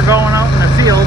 before going out in the field.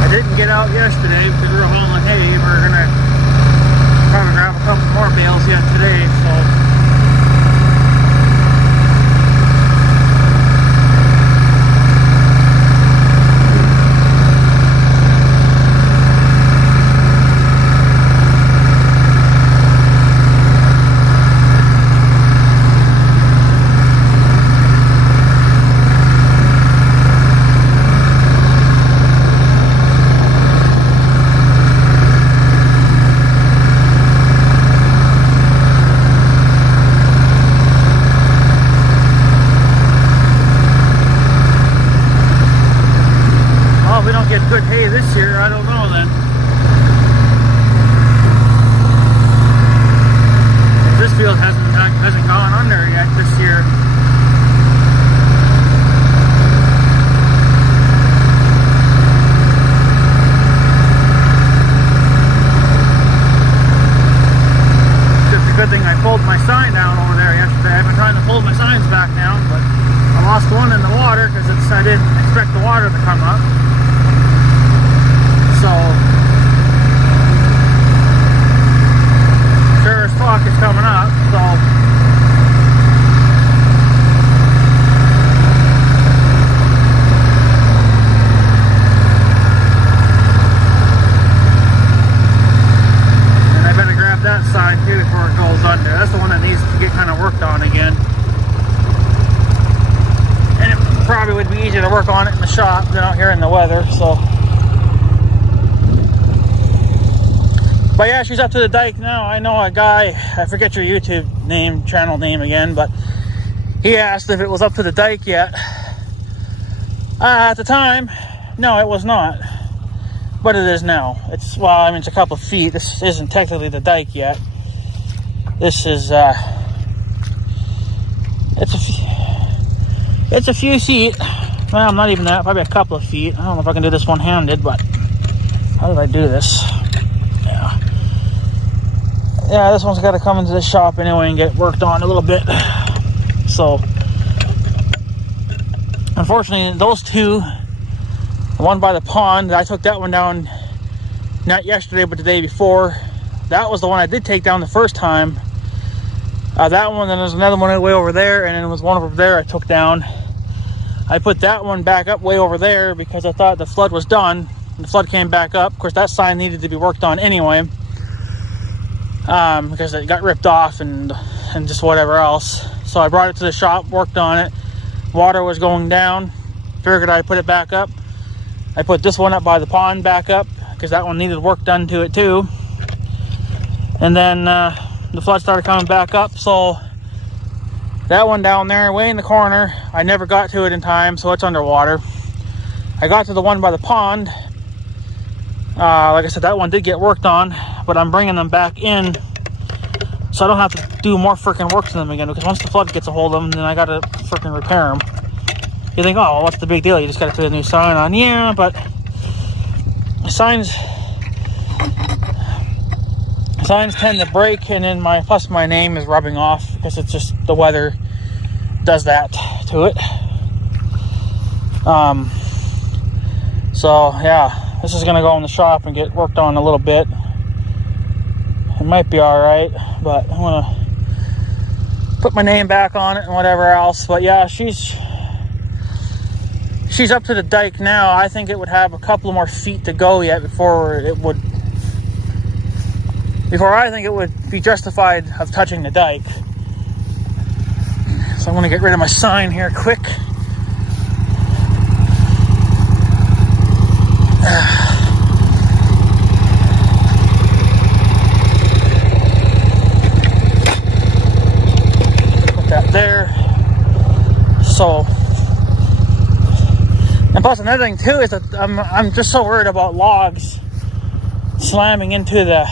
I didn't get out yesterday because we were hauling hay. We're gonna probably grab a couple more bales yet today, so. Good hay this year, I don't know then. This field hasn't gone under yet this year. Just a good thing I pulled my sign down over there yesterday. I've been trying to pull my signs back down, but I lost one in the water because I didn't expect the water to come up. So, sure as fuck is coming up, so. And I better grab that sign too before it goes under. That's the one that needs to get kind of worked on again. And it probably would be easier to work on it in the shop than out here in the weather, so. But yeah, she's up to the dike now. I know a guy, I forget your YouTube name, channel name again, but he asked if it was up to the dike yet. At the time, no, it was not. But it is now. It's, well, I mean, it's a couple of feet. This isn't technically the dike yet. This is, it's a few feet. Well, not even that, probably a couple of feet. I don't know if I can do this one-handed, but how did I do this? Yeah, this one's got to come into the shop anyway and get worked on a little bit. So, unfortunately, those two, the one by the pond, I took that one down not yesterday, but the day before. That was the one I did take down the first time. That one, then there's another one way over there, and then there was one over there I took down. I put that one back up way over there because I thought the flood was done. And the flood came back up. Of course, that sign needed to be worked on anyway. Because it got ripped off and just whatever else. So I brought it to the shop, worked on it. Water was going down. Figured I'd put it back up. I put this one up by the pond back up because that one needed work done to it too. And then the flood started coming back up, so that one down there, way in the corner, I never got to it in time, so it's underwater. I got to the one by the pond. Like I said, that one did get worked on, but I'm bringing them back in so I don't have to do more freaking work to them again, because once the flood gets a hold of them, then I gotta freaking repair them. You think, oh, well, what's the big deal? You just gotta put a new sign on. Yeah, but signs tend to break, and then plus my name is rubbing off because it's just the weather does that to it. So yeah, this is gonna go in the shop and get worked on a little bit. It might be all right, but I'm gonna put my name back on it and whatever else. But yeah, she's up to the dike now. I think it would have a couple more feet to go yet before I think it would be justified of touching the dike. So I'm gonna get rid of my sign here quick. Put that there. So, and plus another thing too is that I'm just so worried about logs slamming into the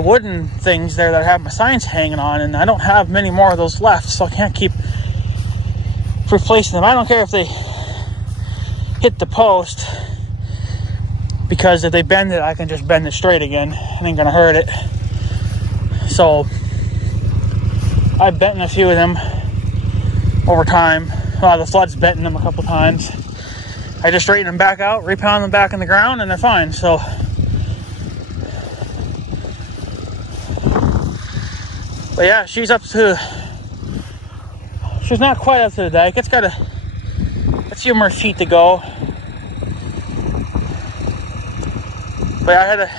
wooden things there that I have my signs hanging on, and I don't have many more of those left, so I can't keep replacing them. I don't care if they hit the post, because if they bend it, I can just bend it straight again. It ain't gonna hurt it. So I've bent a few of them over time. The flood's bent them a couple times. I just straighten them back out, repound them back in the ground, and they're fine. So, but yeah, she's up to, she's not quite up to the dike. It's got a few more feet to go. But I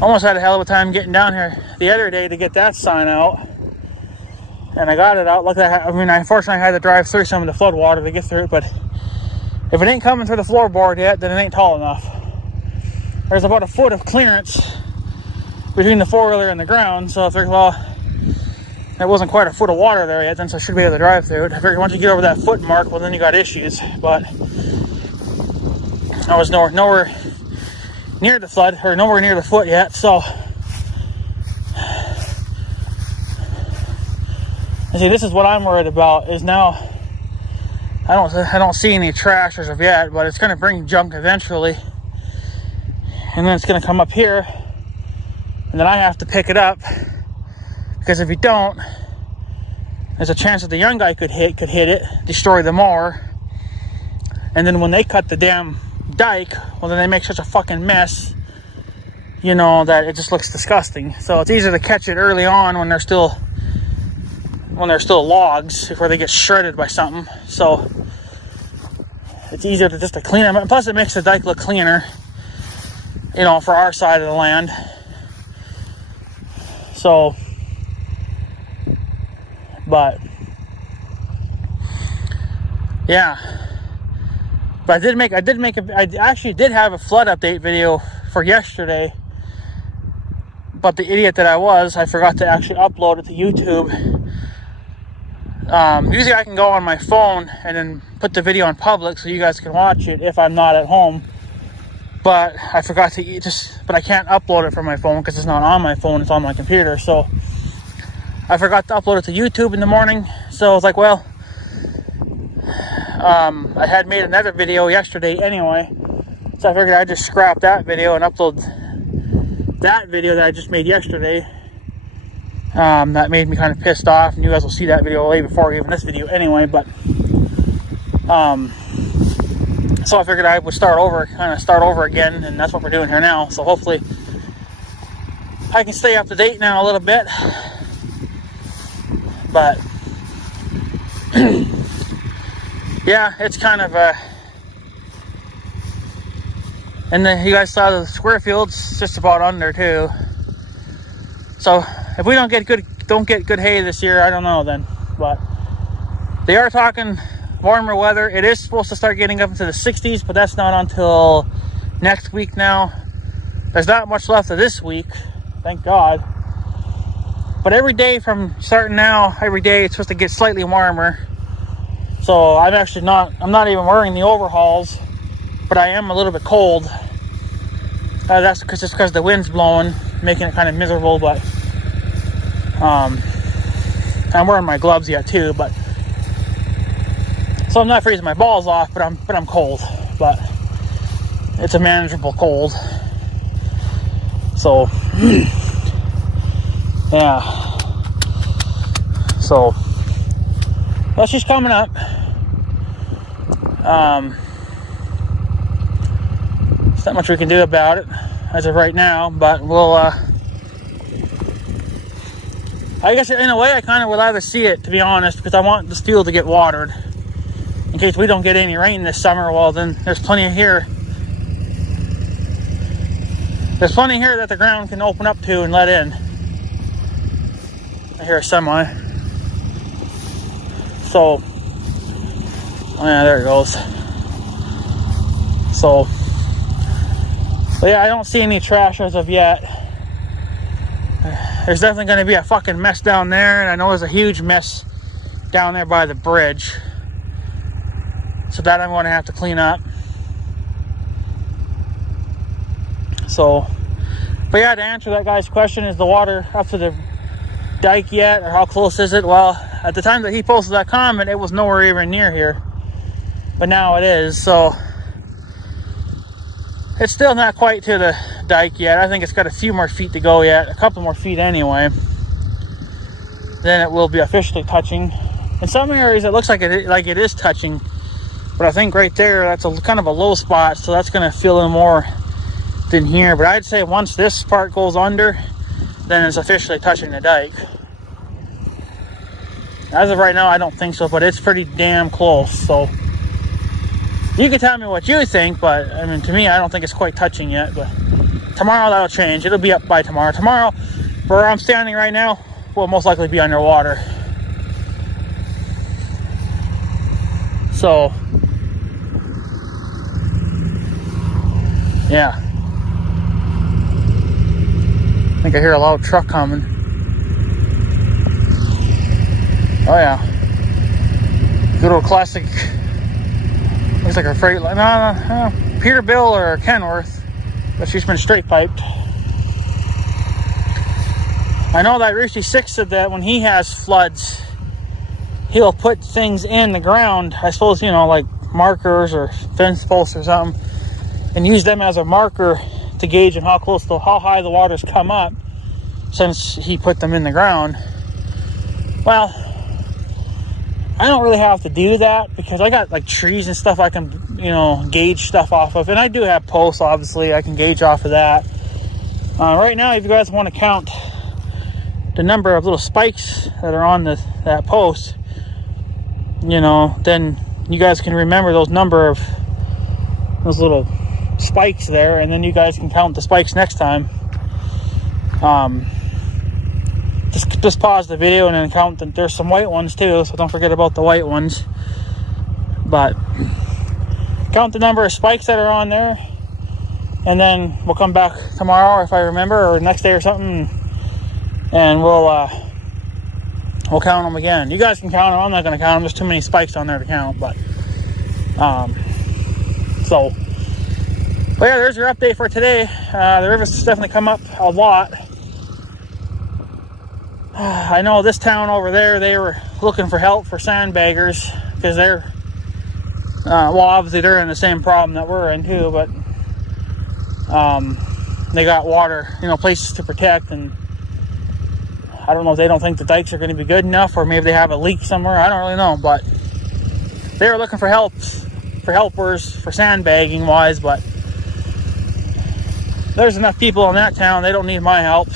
almost had a hell of a time getting down here the other day to get that sign out. And I got it out. Luckily, unfortunately, I had to drive through some of the flood water to get through it. But if it ain't coming through the floorboard yet, then it ain't tall enough. There's about a foot of clearance between the four-wheeler and the ground. So I figured, well, there wasn't quite a foot of water there yet, then so I should be able to drive through it. I figured once you get over that foot mark, well, then you got issues. But I was nowhere near the flood, or nowhere near the foot yet, so. And see, this is what I'm worried about, is now, I don't see any trash as of yet, but it's going to bring junk eventually. And then it's going to come up here, and then I have to pick it up, because if you don't, there's a chance that the young guy could hit it, destroy the mower. And then when they cut the damn dike, well, then they make such a fucking mess, you know, that it just looks disgusting. So it's easier to catch it early on when they're still logs before they get shredded by something. So it's easier to just to clean them. And plus, it makes the dike look cleaner, you know, for our side of the land. So, but yeah. But I actually did have a flood update video for yesterday. But the idiot that I forgot to actually upload it to YouTube. Usually I can go on my phone and then put the video on public so you guys can watch it if I'm not at home. But I forgot to but I can't upload it from my phone because it's not on my phone, it's on my computer. So I forgot to upload it to YouTube in the morning. So I was like, well, I had made another video yesterday anyway. So I figured I'd just scrap that video and upload that video that I just made yesterday. That made me kind of pissed off, and you guys will see that video way before even this video anyway. But so I figured I would start over again, and that's what we're doing here now. So hopefully I can stay up to date now a little bit. But yeah, it's kind of and then you guys saw the square field's just about under too. So if we don't get good hay this year, I don't know then. But they are talking warmer weather. It is supposed to start getting up into the 60s, but that's not until next week now. There's not much left of this week, thank God. But every day from starting now, every day it's supposed to get slightly warmer. So I'm not even wearing the overalls, but I am a little bit cold. That's because the wind's blowing, making it kind of miserable. But I'm wearing my gloves yet too. But so I'm not freezing my balls off, but I'm cold. But it's a manageable cold. So yeah. So well, she's coming up. There's not much we can do about it as of right now, but we'll I guess in a way I kind of would rather see it, to be honest, because I want this field to get watered in case we don't get any rain this summer. Well, then there's plenty here. There's plenty here that the ground can open up to and let in. I hear a semi. So, oh yeah, there it goes. So, but yeah, I don't see any trash as of yet. There's definitely going to be a fucking mess down there, and I know there's a huge mess down there by the bridge. So that I'm going to have to clean up. So, but yeah, to answer that guy's question, is the water up to the dike yet, or how close is it? Well, at the time that he posted that comment, it was nowhere even near here, but now it is. So it's still not quite to the dike yet. I think it's got a few more feet to go yet, a couple more feet anyway. then it will be officially touching. In some areas it looks like it is touching, but I think right there that's a kind of a low spot, so that's going to fill in more than here. But I'd say once this part goes under, then it's officially touching the dike. As of right now, I don't think so, but it's pretty damn close. So you can tell me what you think, but I mean, to me, I don't think it's quite touching yet. But tomorrow that'll change. It'll be up by tomorrow. Tomorrow, where I'm standing right now, will most likely be underwater. So yeah, I think I hear a loud truck coming. Oh yeah, good old classic. Looks like a freight line. No, Peterbilt or Kenworth, but she's been straight piped. I know that Rishi Six said that when he has floods, he'll put things in the ground. I suppose, you know, like markers or fence posts or something, and use them as a marker to gauge how high the waters come up, since he put them in the ground. Well, I don't really have to do that because I got like trees and stuff I can, you know, gauge stuff off of. And I do have posts, obviously, I can gauge off of that. Right now, if you guys want to count the number of little spikes that are on that post, you know, then you guys can remember those number of those little spikes there, and then you guys can count the spikes next time. Just pause the video and then count them. There's some white ones too, so don't forget about the white ones. But count the number of spikes that are on there, and then we'll come back tomorrow if I remember, or next day or something, and we'll count them again. You guys can count them. I'm not going to count them. There's too many spikes on there to count. But yeah, there's your update for today. The river's definitely come up a lot. I know this town over there, they were looking for help for sandbaggers because they're, well, obviously they're in the same problem that we're in too, but they got water, you know, places to protect, and I don't know if they don't think the dikes are going to be good enough, or maybe they have a leak somewhere. I don't really know, but they were looking for helpers for sandbagging wise, but there's enough people in that town, they don't need my help.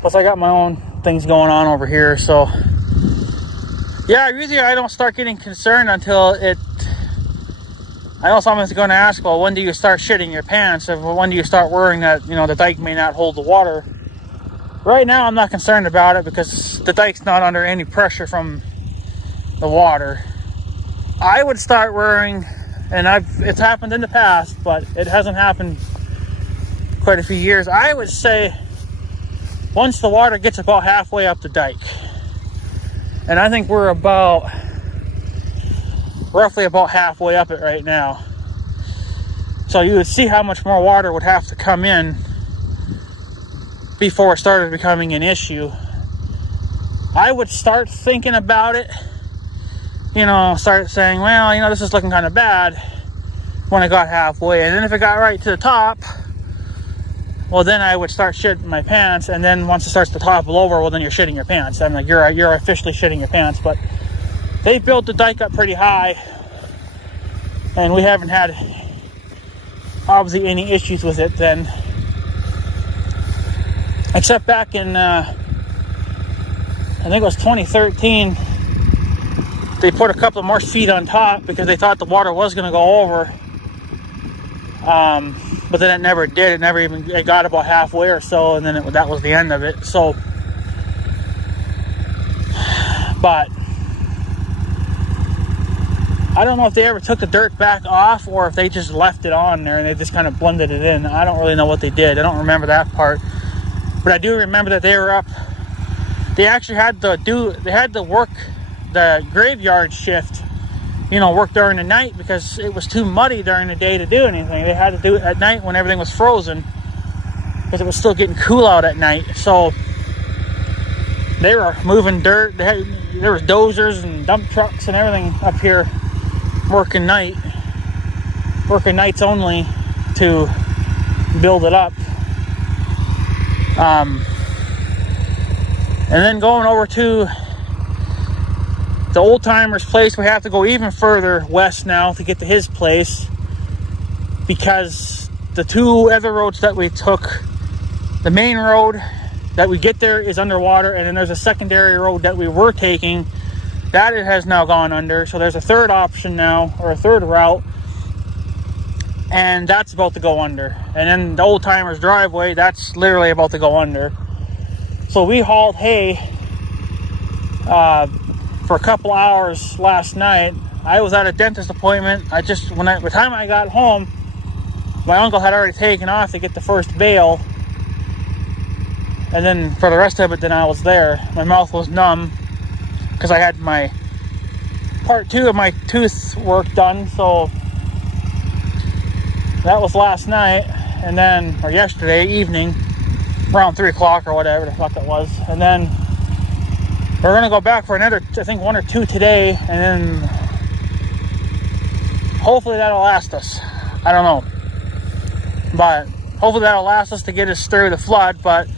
Plus I got my own things going on over here, so yeah, usually I don't start getting concerned until I know someone's going to ask, well, when do you start shitting your pants, or when do you start worrying that, you know, the dike may not hold the water? Right now I'm not concerned about it because the dike's not under any pressure from the water. I would start worrying, and it's happened in the past, but it hasn't happened quite a few years. I would say once the water gets about halfway up the dike, and I think we're roughly about halfway up it right now. So you would see how much more water would have to come in before it started becoming an issue. I would start thinking about it, you know, start saying, well, you know, this is looking kind of bad when it got halfway. And then if it got right to the top, well, then I would start shitting my pants. And then once it starts to topple over, well, then you're shitting your pants. I'm like, you're officially shitting your pants. But they built the dike up pretty high, and we haven't had obviously any issues with it then, except back in I think it was 2013. They put a couple more feet on top because they thought the water was going to go over, but then it never did. It got about halfway or so, and then that was the end of it. So, but I don't know if they ever took the dirt back off or if they just left it on there and they just kind of blended it in. I don't really know what they did. I don't remember that part, but I do remember that they were up. They actually had to work the graveyard shift, you know, work during the night because it was too muddy during the day to do anything. They had to do it at night when everything was frozen because it was still getting cool out at night. So they were moving dirt. There was dozers and dump trucks and everything up here working nights only. to build it up. And then going over to the old timer's place, we have to go even further west now to get to his place, because the two other roads that we took, the main road that we get there is underwater, and then there's a secondary road that we were taking that it has now gone under. So there's a third option now, or a third route, and that's about to go under. And then the old timer's driveway, that's literally about to go under. So we hauled hay for a couple hours last night. I was at a dentist appointment. By the time I got home, my uncle had already taken off to get the first bale. And then for the rest of it, then I was there. My mouth was numb because I had my part 2 of my tooth work done. So that was last night, and then, or yesterday evening, around 3 o'clock or whatever the fuck it was. And then we're gonna go back for another, I think 1 or 2 today, and then hopefully that'll last us. I don't know, but hopefully that'll last us to get us through the flood. But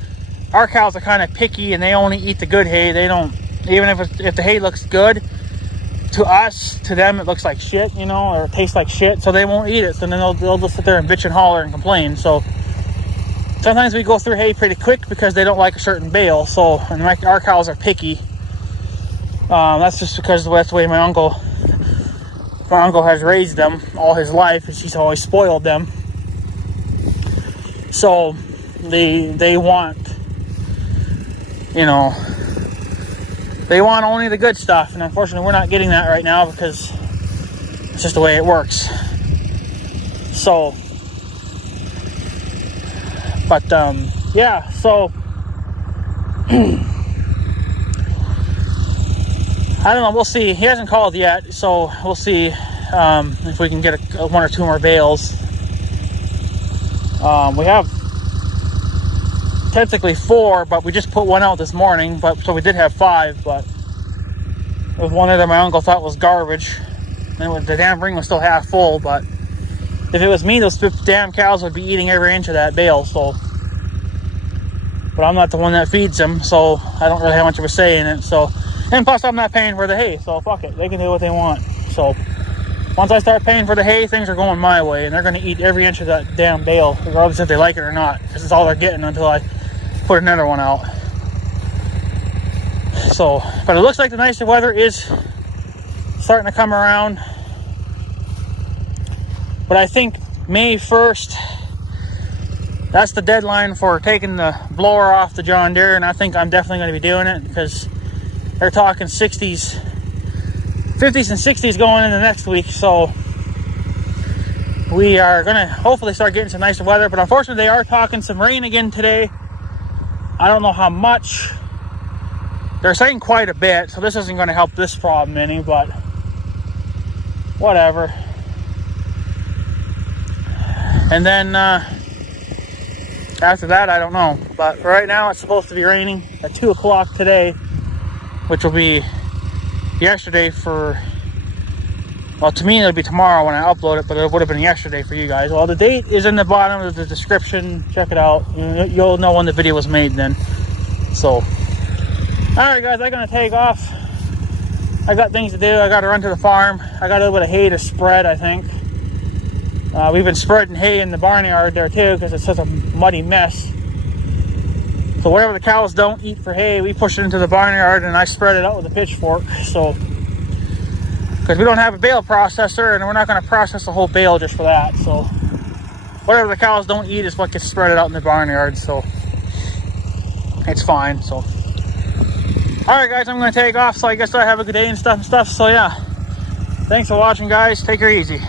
our cows are kind of picky, and they only eat the good hay. They don't, even if the hay looks good to us, to them it looks like shit, you know, or it tastes like shit, so they won't eat it. So then they'll just sit there and bitch and holler and complain. So sometimes we go through hay pretty quick because they don't like a certain bale. So, and our cows are picky. That's just because that's the way my uncle has raised them all his life. He's always spoiled them. So they want, you know, they want only the good stuff, and unfortunately we're not getting that right now because it's just the way it works. So, but yeah, so I don't know, we'll see. He hasn't called yet, so we'll see if we can get 1 or 2 more bales. We have technically 4, but we just put 1 out this morning, but so we did have 5, but there was 1 that my uncle thought was garbage, and the damn ring was still half full. But if it was me, those damn cows would be eating every inch of that bale. So, but I'm not the one that feeds them, so I don't really have much of a say in it. So, and plus I'm not paying for the hay, so fuck it, they can do what they want. So once I start paying for the hay, things are going my way, and they're going to eat every inch of that damn bale, regardless if they like it or not, because it's all they're getting until I put another one out. So, but it looks like the nicer weather is starting to come around. But I think May 1st, that's the deadline for taking the blower off the John Deere, and I think I'm definitely going to be doing it because they're talking 60s, 50s and 60s going into next week. So we are going to hopefully start getting some nicer weather, but unfortunately they are talking some rain again today. I don't know how much. They're saying quite a bit, so this isn't going to help this problem any, but whatever. And then after that, I don't know. But right now, it's supposed to be raining at 2 o'clock today, which will be yesterday for, well, to me, it'll be tomorrow when I upload it, but it would have been yesterday for you guys. Well, the date is in the bottom of the description. Check it out. You'll know when the video was made then. So, alright guys, I'm going to take off. I got things to do. I got to run to the farm. I got a little bit of hay to spread, I think. We've been spreading hay in the barnyard there too because it's such a muddy mess. So whatever the cows don't eat for hay, we push it into the barnyard and I spread it out with a pitchfork. So, because we don't have a bale processor and we're not going to process the whole bale just for that. So whatever the cows don't eat is what gets spread out in the barnyard. So it's fine. So alright guys, I'm going to take off. So I guess I have a good day and stuff. So yeah, thanks for watching guys. Take her easy.